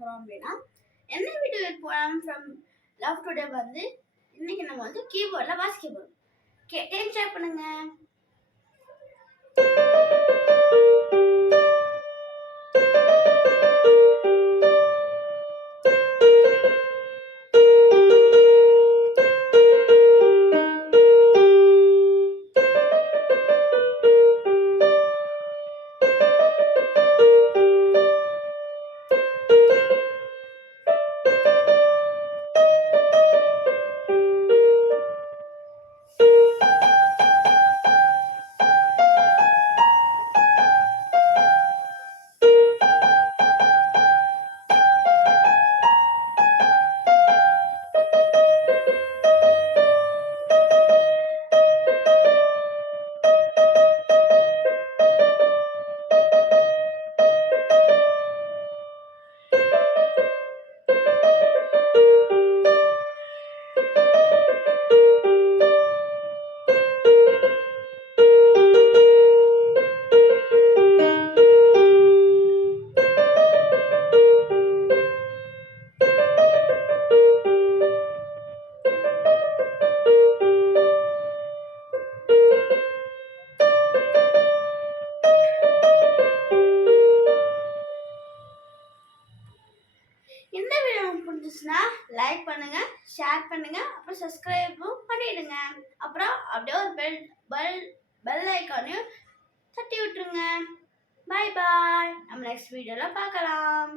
போகிறோம் அப்படின்னா என்ன வீடியோ போகலாம் ஃப்ரம் லவ் டுடே வந்து இன்னைக்கு நம்ம வந்து கீபோர்டில் வாசிக்க போகிறோம். கேட்டு என்ஜாய் பண்ணுங்க. இந்த வீடியோ உங்களுக்கு பிடிச்சிச்சுன்னா லைக் பண்ணுங்க, ஷேர் பண்ணுங்க, அப்புறம் சப்ஸ்கிரைபும் பண்ணிடுங்க. அப்புறம் அப்படியே ஒரு பெல் ஐக்கானையும் தட்டி விட்டுருங்க. Bye bye. நம்ம நெக்ஸ்ட் வீடியோல பார்க்கலாம்.